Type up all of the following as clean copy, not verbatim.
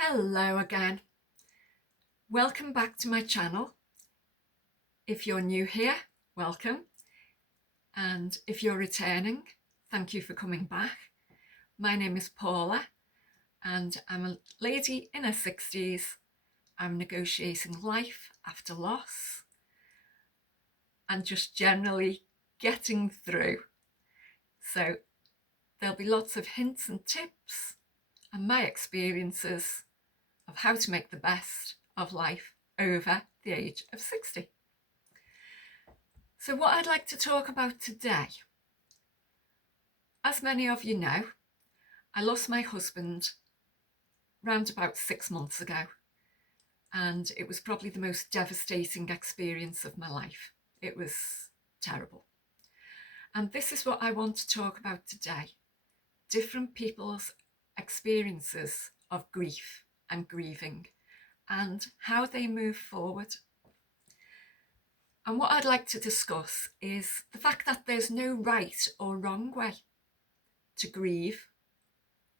Hello again. Welcome back to my channel. If you're new here, welcome. And if you're returning, thank you for coming back. My name is Paula and I'm a lady in her 60s. I'm negotiating life after loss and just generally getting through. So there'll be lots of hints and tips and my experiences of how to make the best of life over the age of 60. So what I'd like to talk about today, as many of you know, I lost my husband round about 6 months ago, and it was probably the most devastating experience of my life. It was terrible. And this is what I want to talk about today: different people's experiences of grief and grieving and how they move forward. And what I'd like to discuss is the fact that there's no right or wrong way to grieve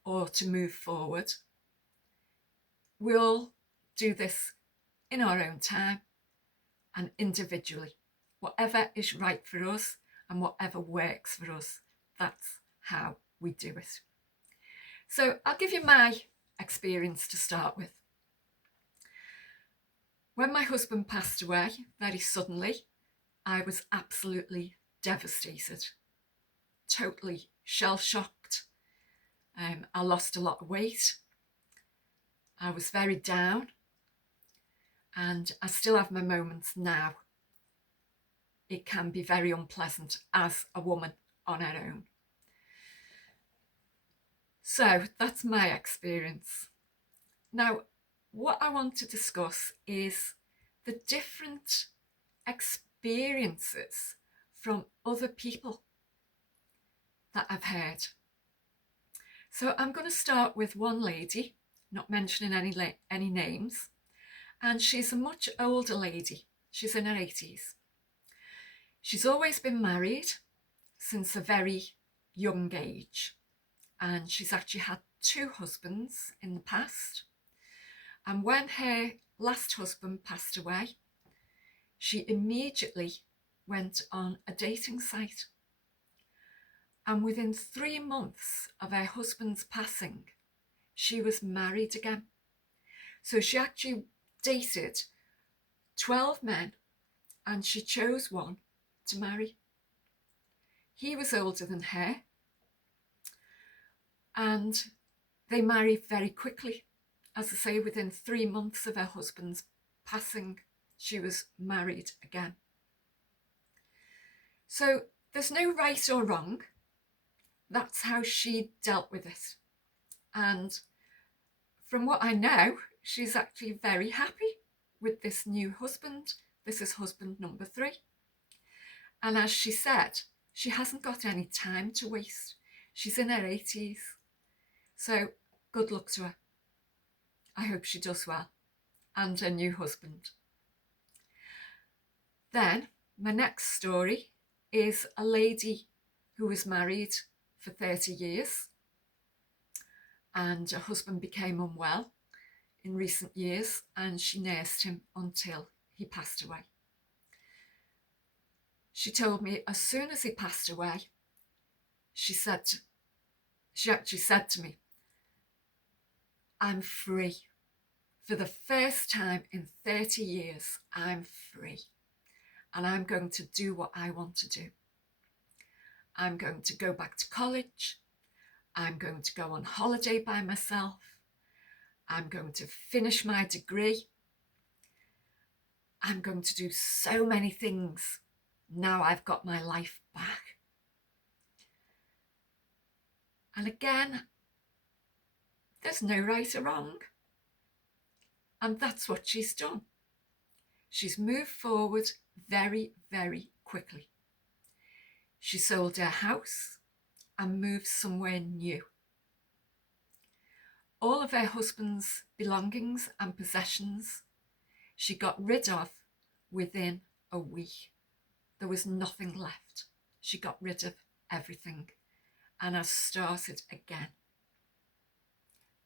or to move forward. We all do this in our own time and individually. Whatever is right for us and whatever works for us, that's how we do it. So I'll give you my experience to start with. When my husband passed away very suddenly, I was absolutely devastated, totally shell-shocked. I lost a lot of weight. I was very down, and I still have my moments now. It can be very unpleasant as a woman on her own. So that's my experience. Now, what I want to discuss is the different experiences from other people that I've heard. So I'm going to start with one lady, not mentioning any names, and she's a much older lady. She's in her 80s. She's always been married since a very young age, and she's actually had 2 husbands in the past. And when her last husband passed away, she immediately went on a dating site. And within 3 months of her husband's passing, she was married again. So she actually dated 12 men and she chose one to marry. He was older than her and they married very quickly. As I say, within 3 months of her husband's passing, she was married again. So there's no right or wrong. That's how she dealt with it. And from what I know, she's actually very happy with this new husband. This is husband number 3. And as she said, she hasn't got any time to waste. She's in her 80s. So good luck to her. I hope she does well. And her new husband. Then my next story is a lady who was married for 30 years and her husband became unwell in recent years and she nursed him until he passed away. She told me as soon as he passed away, she actually said to me, "I'm free. For the first time in 30 years, I'm free. And I'm going to do what I want to do. I'm going to go back to college. I'm going to go on holiday by myself. I'm going to finish my degree. I'm going to do so many things. Now I've got my life back." And again, there's no right or wrong. And that's what she's done. She's moved forward very, very quickly. She sold her house and moved somewhere new. All of her husband's belongings and possessions she got rid of within a week. There was nothing left. She got rid of everything and has started again.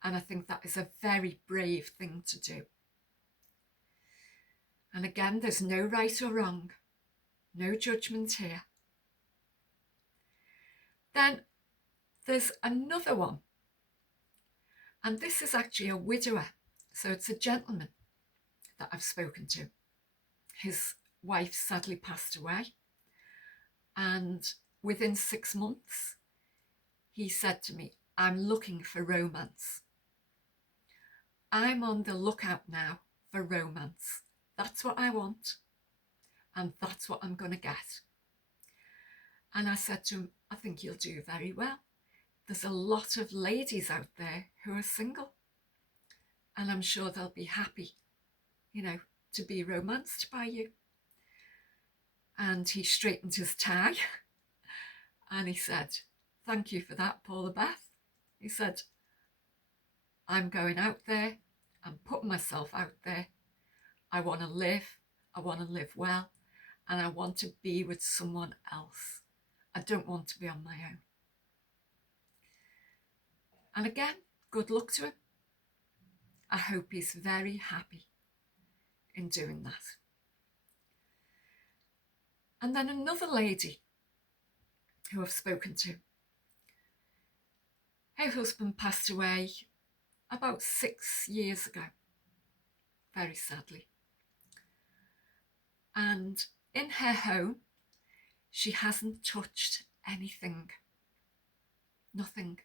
And I think that is a very brave thing to do. And again, there's no right or wrong, no judgment here. Then there's another one. And this is actually a widower. So it's a gentleman that I've spoken to. His wife sadly passed away. And within 6 months, he said to me, I'm looking for romance. I'm on the lookout now for romance. That's what I want. And that's what I'm going to get. And I said to him, I think you'll do very well. There's a lot of ladies out there who are single. And I'm sure they'll be happy, to be romanced by you. And he straightened his tie and he said, thank you for that, Paula Beth. He said, I'm going out there. I'm putting myself out there. I want to live well, and I want to be with someone else. I don't want to be on my own. And again, good luck to him. I hope he's very happy in doing that. And then another lady who I've spoken to. Her husband passed away about 6 years ago, very sadly. And in her home, she hasn't touched anything, nothing.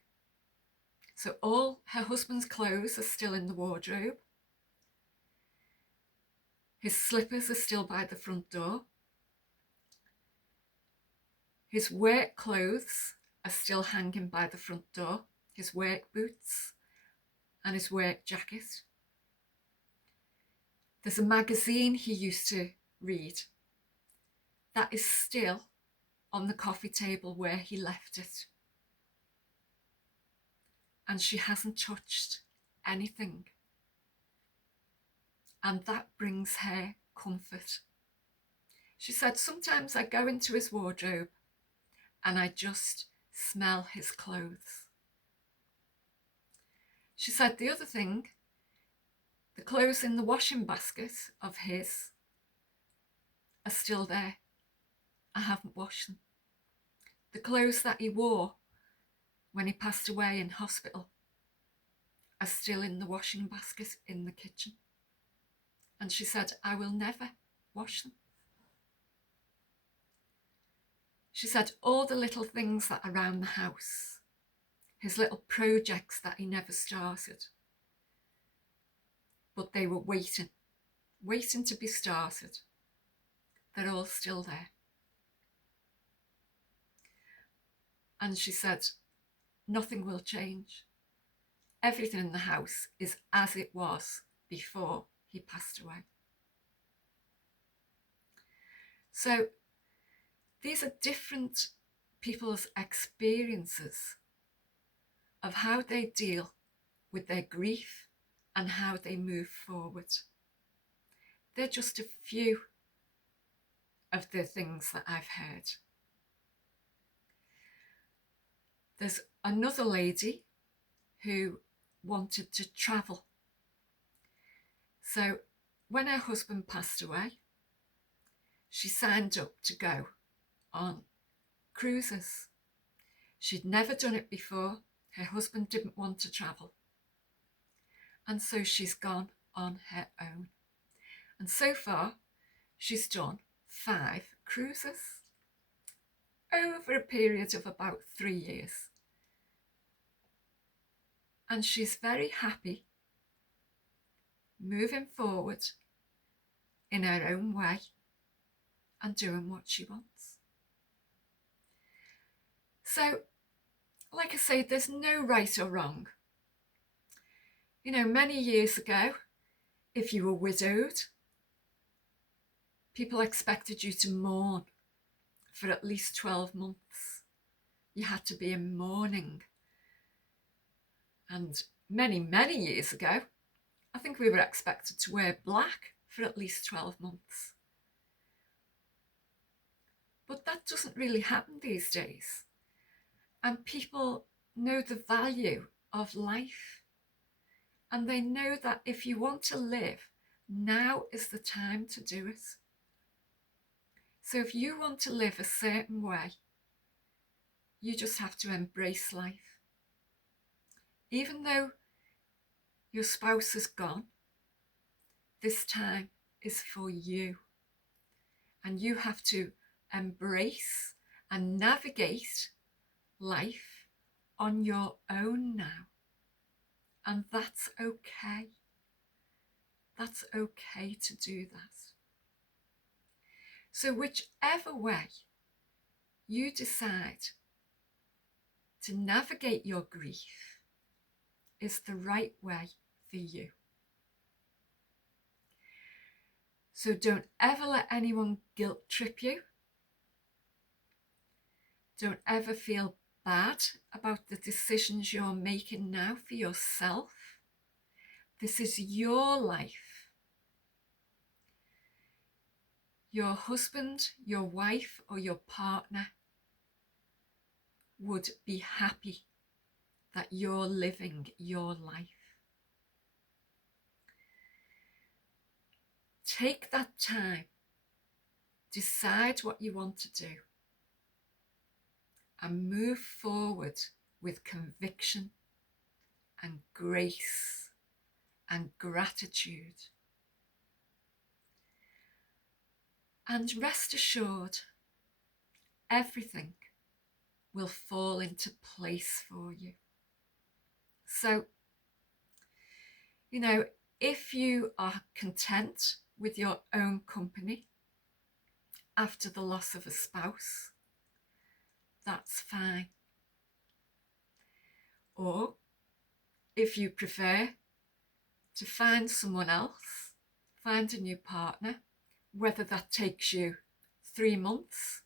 So all her husband's clothes are still in the wardrobe. His slippers are still by the front door. His work clothes are still hanging by the front door, his work boots and his work jacket. There's a magazine he used to read that is still on the coffee table where he left it. And she hasn't touched anything. And that brings her comfort. She said, sometimes I go into his wardrobe and I just smell his clothes. She said the other thing, the clothes in the washing basket of his are still there. I haven't washed them. The clothes that he wore when he passed away in hospital are still in the washing basket in the kitchen. And she said, I will never wash them. She said all the little things that are around the house, his little projects that he never started, but they were waiting to be started. They're all still there. And she said, nothing will change. Everything in the house is as it was before he passed away. So these are different people's experiences of how they deal with their grief and how they move forward. They're just a few of the things that I've heard. There's another lady who wanted to travel. So when her husband passed away, she signed up to go on cruises. She'd never done it before. Her husband didn't want to travel. And so she's gone on her own. And so far, she's done 5 cruises over a period of about 3 years. And she's very happy moving forward in her own way and doing what she wants. So, like I say, there's no right or wrong. Many years ago, if you were widowed, people expected you to mourn for at least 12 months. You had to be in mourning. And many, many years ago, I think we were expected to wear black for at least 12 months. But that doesn't really happen these days. And people know the value of life. And they know that if you want to live, now is the time to do it. So if you want to live a certain way, you just have to embrace life. Even though your spouse is gone, this time is for you. And you have to embrace and navigate life on your own now. And that's okay. That's okay to do that. So whichever way you decide to navigate your grief is the right way for you. So don't ever let anyone guilt trip you. Don't ever feel bad about the decisions you're making now for yourself. This is your life. Your husband, your wife, or your partner would be happy that you're living your life. Take that time, decide what you want to do, and move forward with conviction and grace and gratitude. And rest assured, everything will fall into place for you. So, if you are content with your own company after the loss of a spouse, that's fine. Or if you prefer to find someone else, find a new partner, whether that takes you 3 months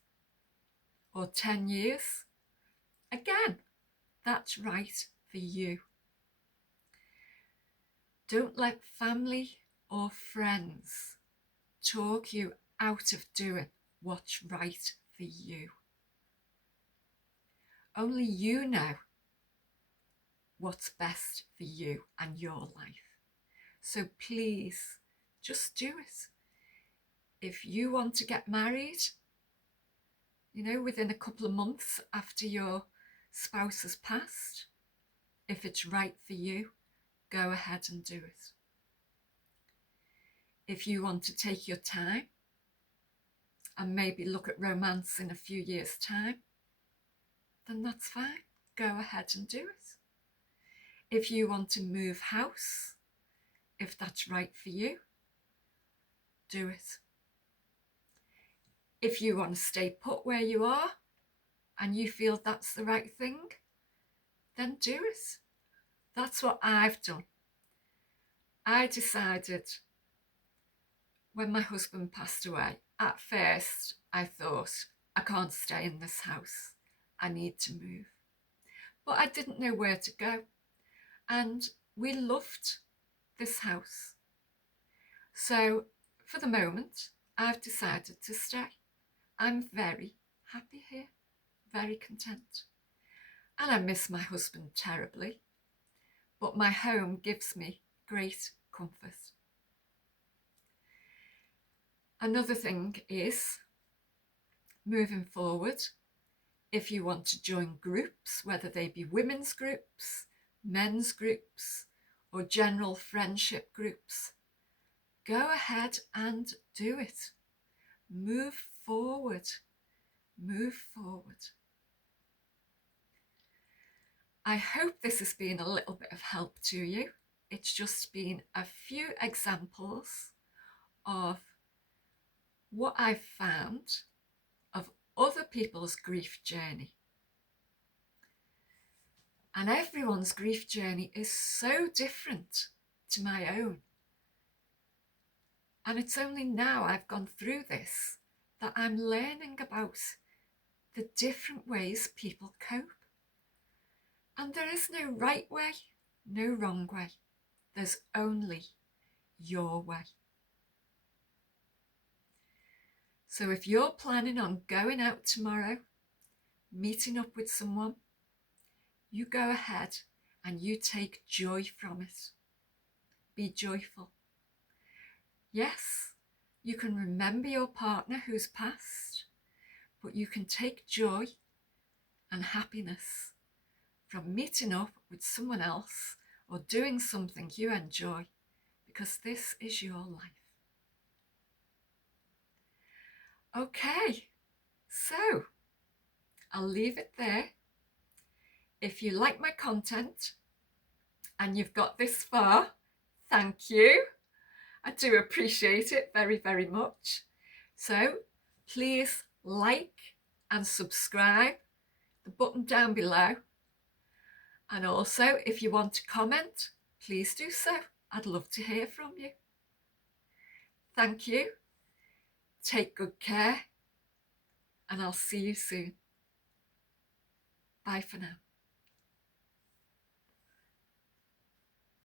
or 10 years, again, that's right for you. Don't let family or friends talk you out of doing what's right for you. Only you know what's best for you and your life. So please, just do it. If you want to get married, within a couple of months after your spouse has passed, if it's right for you, go ahead and do it. If you want to take your time and maybe look at romance in a few years' time, then that's fine. Go ahead and do it. If you want to move house, if that's right for you, do it. If you want to stay put where you are and you feel that's the right thing, then do it. That's what I've done. I decided when my husband passed away, at first I thought, I can't stay in this house. I need to move. But I didn't know where to go. And we loved this house. So for the moment, I've decided to stay. I'm very happy here, very content. And I miss my husband terribly, but my home gives me great comfort. Another thing is, moving forward, if you want to join groups, whether they be women's groups, men's groups, or general friendship groups, go ahead and do it. Move forward. Move forward. I hope this has been a little bit of help to you. It's just been a few examples of what I've found of other people's grief journey. And everyone's grief journey is so different to my own. And it's only now I've gone through this that I'm learning about the different ways people cope. And there is no right way, no wrong way. There's only your way. So if you're planning on going out tomorrow, meeting up with someone, you go ahead and you take joy from it. be joyful. Yes, you can remember your partner who's passed, but you can take joy and happiness from meeting up with someone else or doing something you enjoy, because this is your life. Okay, so I'll leave it there. If you like my content and you've got this far, thank you. I do appreciate it very, very much. So please like and subscribe, the button down below. And also, if you want to comment, please do so. I'd love to hear from you. Thank you. Take good care, and I'll see you soon. Bye for now.